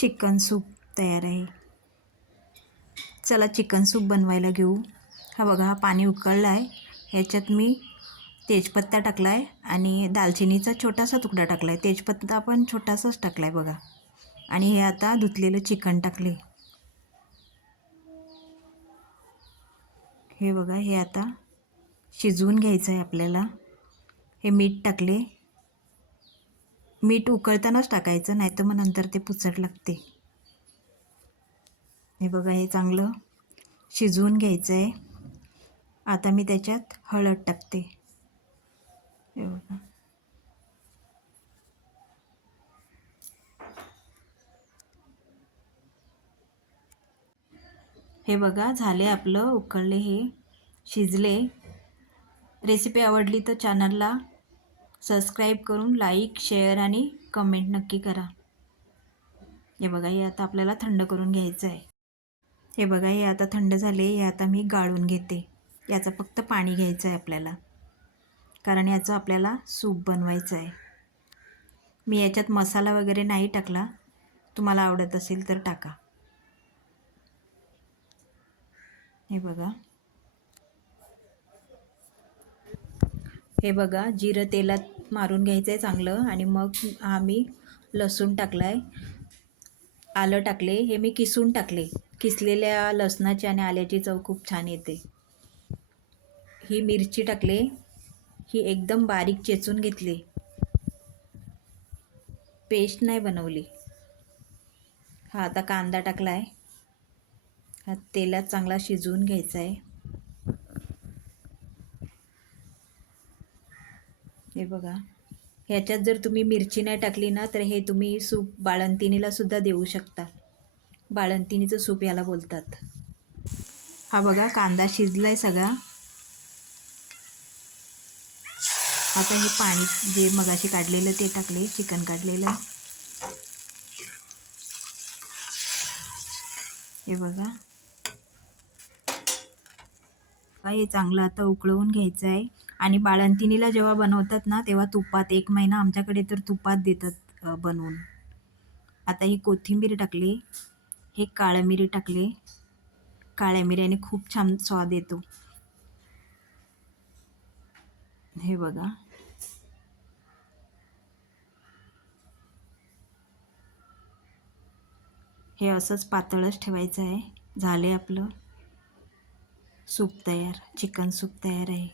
Chicken soup तयार आहे. चला चिकन सूप बनवायला घेऊ. हा बघा, हा पाणी उकळलं आहे. ह्याच्यात मी तेजपत्ता टाकला आहे आणि दालचिनीचा छोटासा तुकडा टाकला आहे. तेजपत्ता पण छोटासाच टाकला आहे बघा. आणि हे आता धुतलेलं चिकन टाकले. हे बघा, हे आता शिजवून घ्यायचं आहे आपल्याला. हे मीठ टाकले. मीठ उकळतानाच टाकायचं, नाही तर मग नंतर ते पुचट लागते. हे बघा, हे चांगलं शिजवून घ्यायचं आहे. आता मी त्याच्यात हळद टाकते. हे बघा, हे बघा झाले आपलं, उकळले, हे शिजले. रेसिपी आवडली तर चॅनलला सबस्क्राईब करून लाईक, शेअर आणि कमेंट नक्की करा. हे बघा, हे आता आपल्याला थंड करून घ्यायचं आहे. हे बघा, हे आता थंड झाले. हे आता मी गाळून घेते. याचं फक्त पाणी घ्यायचं आहे आपल्याला, कारण याचं आपल्याला सूप बनवायचं आहे. मी याच्यात मसाला वगैरे नाही टाकला, तुम्हाला आवडत असेल तर टाका. हे बघा, हे बघा, जिरं तेलात मारून घ्यायचं आहे चांगलं. आणि मग आम्ही लसूण टाकला आहे, आलं टाकले. हे मी किसून टाकले. किसलेल्या लसणाची आणि आल्याची चव खूप छान येते. ही मिरची टाकले, ही एकदम बारीक चेचून घेतली, पेस्ट नाही बनवली. हा आता कांदा टाकला आहे. हा तेलात चांगला शिजवून घ्यायचा आहे. हे बघा, ह्याच्यात जर तुम्ही मिरची नाही टाकली ना, तर हे तुम्ही सूप बाळंतिणीला सुद्धा देऊ शकता. बाळंतिणीचं सूप याला बोलतात. हा बघा, कांदा शिजलाय सगळा. आता हे पाणी जे मगाशी काढलेलं ते टाकले, चिकन काढलेलं. हे बघा, हे चांगलं आता उकळवून घ्यायचं आहे. आणि बाळंतिणीला जेव्हा बनवतात ना, तेव्हा तुपात, 1 महिना आमच्याकडे तर तुपात देतात बनवून. आता ही कोथिंबीर टाकली, हे काळं मिरी टाकले. काळ्या मिऱ्याने खूप छान स्वाद येतो. हे बघा, हे असंच पातळच ठेवायचं आहे. झाले आपलं सूप तयार, चिकन सूप तयार आहे.